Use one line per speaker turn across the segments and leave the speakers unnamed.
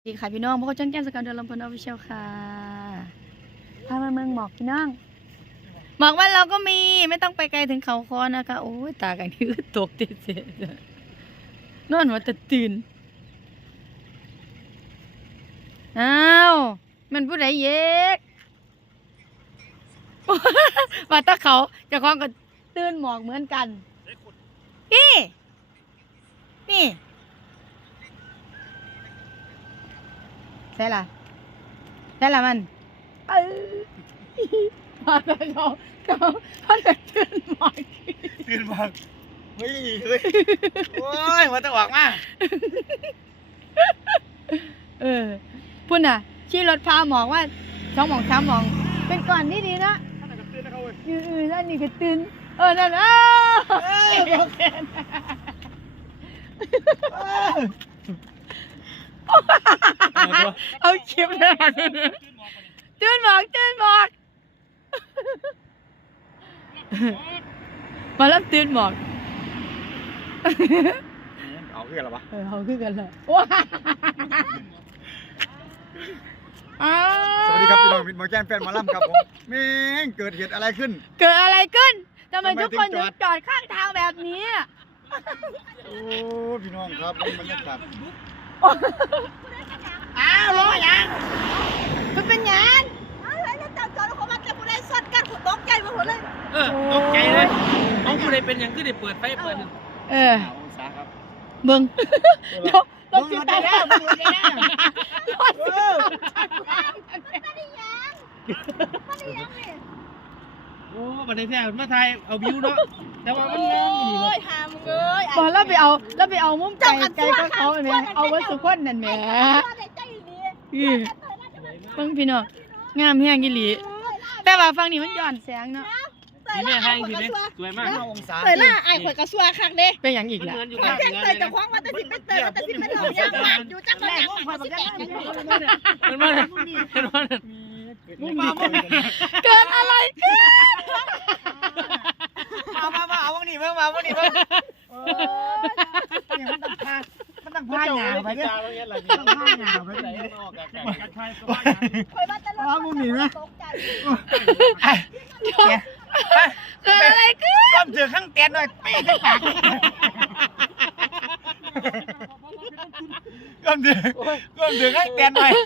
สวัสดีค่ะพี่น้องพวกเขาจ้างแก้มสกาวเดินลำพูนออฟฟิเชียลค่ะพามาเมืองหมอกพี่น้องหมอกวันเราก็มีไม่ต้องไปไกลถึงเขาคอนะคะโอ้ยตากันนี่ตกเจ๊นอนมาแต่ตื่นอ้าวมันผู้ใดเยกว่าตาเขาจะคล้องก็ตื่นหมอกเหมือนกันนี่ใช่ละมันมาแต่เขาจะ
ตื่นหมอกเฮ้ยโอ้ยมันจะออกมา
พุ่นน่ะชี้รถพาหมอกว่า2 หม่อง 3 หม่องเป็นก่อนที่ดีนะนั่นนี่ก็ตื่นนั่นเอาคลิปเลยตื่นหมอกมาแล้วตื่นหมอก
เอาขึ้นแล้วปะ
เอาขึ้นกันเลย
สวัสดีครับพี่น้องมิตรหมอแก้นแฟนหมอลำครับผมแม่งเกิดเหตุอะไรขึ้น
ทำไมทุกคนถึงจอดข้างทางแบบนี้
โอ้พี่น้องครับบรรยากาศ
ลงยังมันเป็นยัง
อะไรนะจับจอดแล้วเขามาจับผู้ใดสดกันตกใจมาหมดเลย
ตกใจเลยน้องผู้ใดเป็นอย่างก็ได้เปิดไฟเปิด
องศาครับ
เบิ่งรถติดแต่แล้ว
โอ้บันไดแท้มาไทยเอาวิวเนาะแต่ว่ามันงามอยู่นี่
หามเงย
บอกแล้วไปเอามุมไกลก็เขาเนี่ยเอาไว้สุขคนนั่นแหมเบิ่งพี่น้องงามแห้งอีหลีแต่ว่าฝั่งนี้มันย้อนแสงเนาะ
นี่แม่ให้ทีนี้สวยมาก
องศา
เตยล่าไอ้ข่อยกระซัวคักเด้
เป็นอย่างอีกล่ะ
เตยจะคว้างว่าแต่สิเป็นเตยว่าแต่สิเป็นหลอกยังหมัดอยู่จังเลย
มันมา
เกิดอะไรขึ้น
มาเอาวันนี้มาวันนี้มันต้องพายหนาไปเนี่ยต้องพายหนาไปไหน
ข่อยว่าแต่ละ
มุมนี้นะ
เกิดอะไรขึ้น
ก้มถือข้างเตียนหน่อยปีกปากก้มถือข้างเตียนหน่อย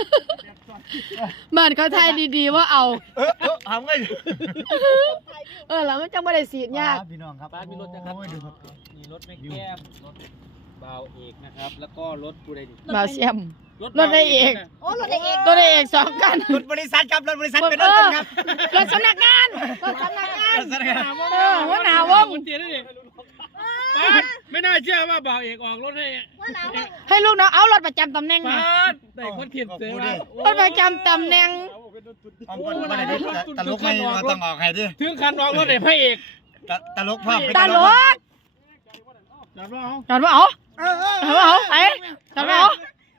บ้านเขาทายดีๆว่าเอา
ทำไง
แล้วมันจะไม่ได้สีดยาก
พี่น้องครับ
บ้านมีรถนะครับมีรถแม่แก้มรถบ่าวเอกนะครับแล้วก็รถผู้ใด
บ่าวแชมรถได้เอก
รถได้เอก
ตัวได้เอก2 คัน
รถบริษัทครับรถบริษัทเป็นรถครับ
รถสำนักงานว่าหนาวง
ไม่น่าเชื่อว่าบ่าวเอกออกรถ
ให้ลูกน้องเอารถประจำตำแหน่งมา
แต่คนเขียนเสือ
รถประจำตำแหน่ง
ตลกไม่ต้องออกใครดิ
ถึงคันออกรถเด็กพระเอก
ตลกพ่อ
ตลกจอดว่าเอาไอ้จอดว่าเอา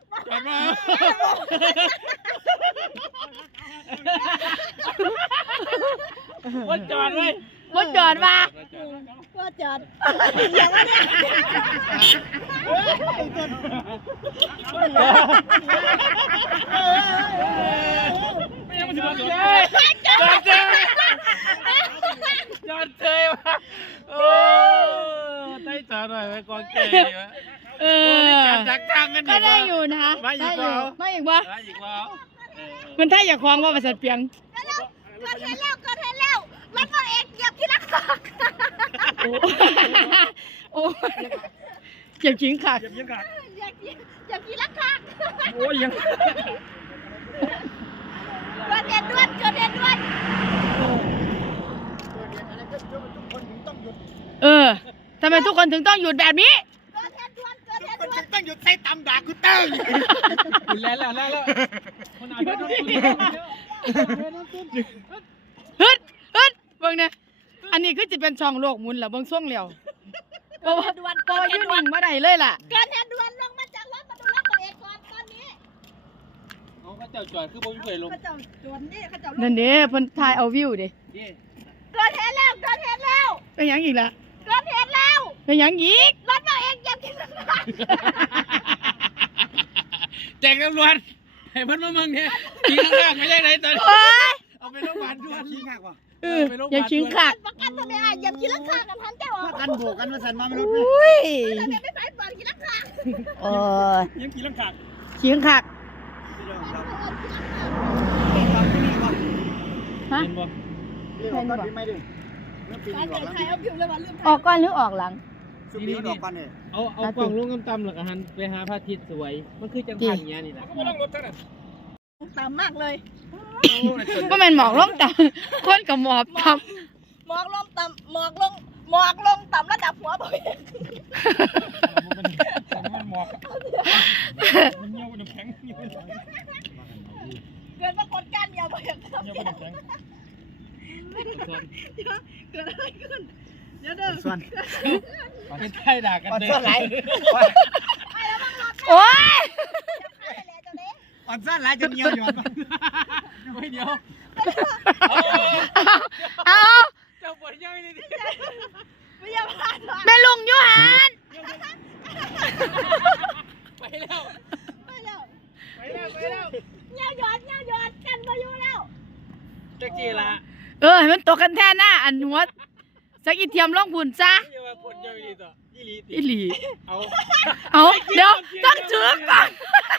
วัดจอดเลย
วัดจอดว่า
อย่างว่าเนี่ย
ไม่ยังมันจะมาจอดเจยว่ะโอ้ใต้จอดหน่อยไว้กองเกย์วะการจักทางกัน
ก็ได้อยู่นะ
ไม่อีกว่า
มันถ้าอยากคล้องว่าภาษาเปียง
ก็เห็นแล้วรถตัวเองเหยียบที่รักษา
โอ้เหยียบขิงขาด
เหยียบที่รักษา
โอ้ยัง
เกิดเหตุด่วน
ทำไมทุกคนถึงต้องหยุดแบบนี้
ต้องหยุดใส่ตำด่าคุณเต้ย
แล้วคนอ่านก็ต้อง
ฮึดเบิ่งเนี่ยอันนี้คือจะเป็นช่องโลกมุนเหรอเบิ่งช่วงเร็วเพราะว่ายืนนิ่งมาได้เลยล่ะ
เกิดเหตุด่วนลงมาจากรถมาดูรถตัวเองก่อนตอนนี้
เขาเจ้าจอดคือบ่มีใครลง
เขาเจ้าจวนนี่เขาเจ้า
นั่นเด้เพิ่นถ่ายเอาวิวดิ
เกิดเหตุแล้ว
เป็นหยังอีกล่ะ
เกิดเหตุแล้ว
เป็นหยังอีก
รถตัวเองเหยียบที่รักษา
แจ้งตำรวจให้เพิ่นมาเมืองเนี่ยขี่ข้างๆไม่ใช่ไหนตอนนี้
โอ๊ย
เอาไปโรงพยาบาลด่วน
ขี้หักว่ะ
อย่าชิงขัก
ประกันทำไมอ่ะอย่ากินราคากับพันเจ้า
มากันโบกกันมาสั่นมาไม่รู้
อุ้ย
ทำไมไม่ไปก่อนกินราคา
โอ้ย
ยังกี่ลังกา
ชิงขัก
พี่น้องครับทำที่นี่วะ
ฮะ
เห็นบ่
เรื่องก่อนพี่ไม่ดึงเรื่องปี
การ
นี้ออกแล้ว
ใครเอาผิวเลยวันลืม
ออกก่อนหรือออกหลัง
สุดนี้ออกก่อนเนี่ย
เอากล่องลงต่ำๆแล้วก็หันไปหาพระอาทิตย์สวย มันคือจังพันอย่างนี้แหละ
ต่ำมากเลย
ก็แม่นหมอกลงต่ำคนกับหมอบต่
หมอกลงต่ำหมอกลงต่ำระดับหัวบ่อย
มันหมอกมันเหี่ยวน้ำแข็งเหี่ยวน้ำแข็ง
เกิดปรากฏการณ์อย่าบ่อยครับ
เหี่ยวน้ำแข็ง
เกิดอะไรขึ้นเดี๋ยวเด้อ
ส่วน
เป็นไข้ด่ากันเด้
ส่วนไหล
ำโอ๊ย
อ่อนสั้นไหลจนเหี่ยวอยู่
ไม่เดียว
เอา
เจ้าปวดยังไงนี่
ไม่ยอมผ่านหรอก
แม่ลุงยูหัน
ไปแล้ว
ไม่แล้ว
ไปแล้ว
เงาหยอดกันมาอยู่แล้ว
จักจีละ
ให้มันตกกันแท่หน้าอันหัวสักอีเทียมล่องบุญซะ
อย่ามาปวดยังไงต่ออีหลีติ
อีหลี
เอา
เอาเดี๋ยวต้องถือก่อน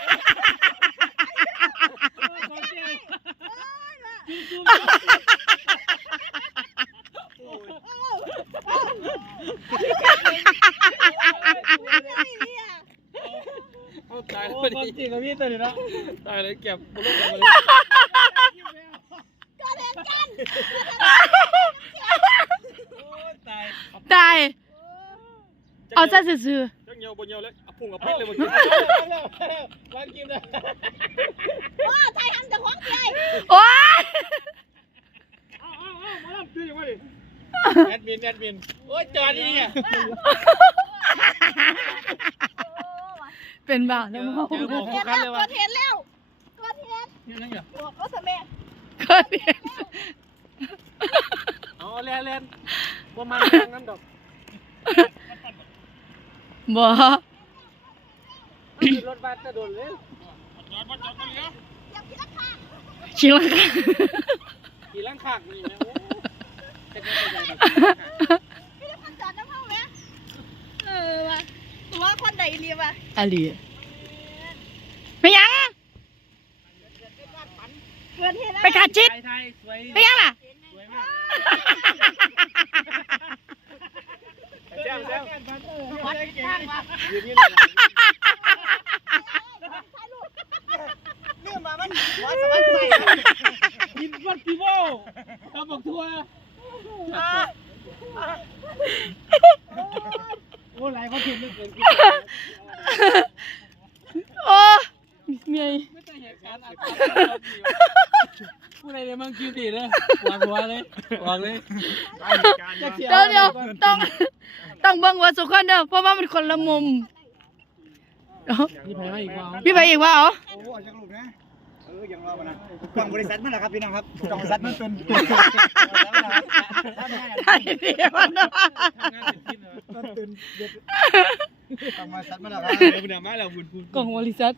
ตายแล้วจริงกับพี่ตัวนี้เนาะตายเลยเก็บบุลกเลย
ก็เล่นกัน
ตาย
ตายเอาซะซื่อ
จังเหี่ยวบ่เหี่ยวเลยเอาพุ่งเอาพิษเลยบ่กินวางกินเลย
ว่าไทยทำจากของใหญ่
ๆโอ๊ย
เอามาลับคือยังไงดิแอดมินโอ้ยจอดนี่ไง
เป็นบ้าแล้วมั้ง
เจอหมอ
เห็
โฟ
น
กัส
แล้
เลยว ว่ะ
เห็นแล้วก็เห็น
นี่นั่งอยู่
บอกก็สมัย
ก็เนี่ย
เอาเล่นประมาณนั้นดอก
บ่
รถบัสจะโดนเลย
ยังกินราคา
ชิงละค่ะ
ขี่ลังขากนี่นะโอ้จะไม่ไปไหน
พี่ได้คนจอดน้ำเข้าไหมว่ะตัวคนใดเรียว่ะ
อะลีไปยัง
เกิดเหตุ
ไปขาดชิด
ไทยสวย
ไปยังล่ะ
สวยมากแจ้งยืนนี่เลย
เรื่องมามันหัวสบายใจ
กินวัตติโบตำบักทั่วโอ้หลายคนถึงไม่เกิน
โอ้เมีย
ไม่แต่เหตุการณ์อาจผู้ใดเลยมั่งคิวดีเลยหวานเลยหวานเลย
เดี๋ยวต้องเบิ่งว่าสุขคนเด้อเพราะว่ามันคนละมุม
นี่ไปให้อีกว่า
พี่ไปอีกว่าอ๋อ
โอ้โหจังลูกนะยังรอมานะกล่องบริษัทมันแหละครับพี่น้องครับกล่องบริษัทมันตุน
ได้เดียวเนาะ
งานเสร็จสิ้นแล้ว
มันตุนกล่องบริษัทมันแหละครับ
เดี๋ยวมาแล้วบุญ
กล่องบริษัท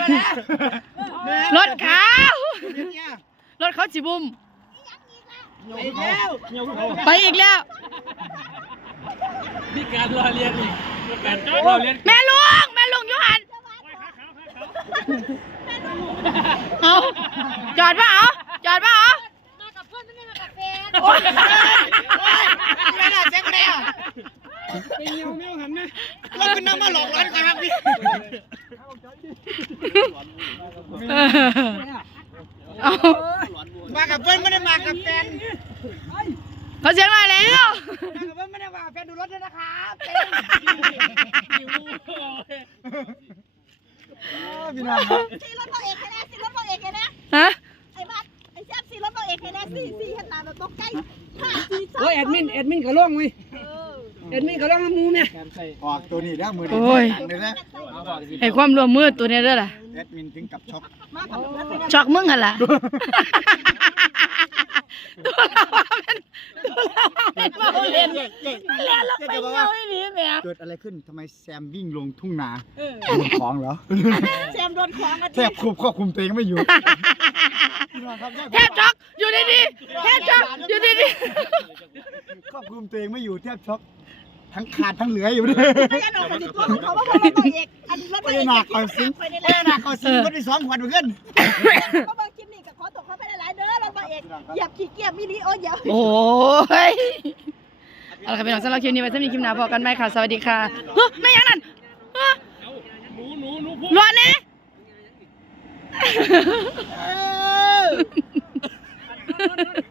รถเขา รถเขาสิบุม
ไปแล้ว
ไปอีกแล้ว
พี่การรอเรียนอีกการรอเรียน
แม่ลุงยูหันเอาจอดป่ะเอา
มากับเพื่อนไม่ได้มากับแฟน
โอ๊ย
ไม่ได้เซ็งเลยอ่ะ
ไปเงี้ยวแมวหันนะ
เราเป็นน้ำมาหลอกร้อนกันครับพี่
เอา
มากับเพื่อนไม่ได้มากับแฟน
เขาเสียงมาแล้ว
มากับเพื่อนไม่ได้มากับแฟนดูรถด้วยนะครับพี่น้องครับ
สีรถตัวเอกแค่นี้สีรถตัวเอกแค่นี้
ฮะ
ไอ้บัสไอ้แซ่บสีรถตัวเอกแค่นี้สีขนาดแบบตกใจ5 4 3
โอ้ยแอดมินก็ร้องเว้ยแอดมินก็ร้องน้ำมูเนี่ย
การใส่
ออกตัวนี้แล้วมือ
โอ้ย
เลยนะ
ให้ความร่วมมือตัวนี้เด้อล่ะ
แอดมินถึงกับช็อก
มากับเพื่อน
ช็อกมึงหั่นล่ะตัวเราเป็นเมาเล่นเล่นแล้วไปเมาอีหลีแหม
เกิดอะไรขึ้นทำไมแซมวิ่งลงทุ่งนาโดนของเหรอ
แซมโดนขวางกัน
แทบควบคุมตัวเองไม่อยู่พี่น้องครับ
แทบช็อกอยู่ดีๆแทบช็อกอยู่ดี
ควบคุมตัวเองไม่อยู่แทบช็อกทั้งขาดทั้งเหลืออยู่ด้วย
ไม่งั้นเราติดตัวของเขาว่าตัวเอกอันรถ
ไม่ได้หนักก่อนซิไม่ได้หนักก่อนซิก็ได้2 ขวดเหมือนกัน
เขาบางคลิปนี่กับขอตกเขาไปหลายเด้อรถตัวเอกเหยียบขี้เกียจมินิโอ้ย
ๆโอ้ยเอาละค่ะพี่น้องสำหรับคลิปนี้ไว้จะมีคลิปหน้าพอกันไหมค่ะสวัสดีค่ะเฮ้ยไม่ยังนั่นเฮ้ย
หนูพูด
รอแน่
เออ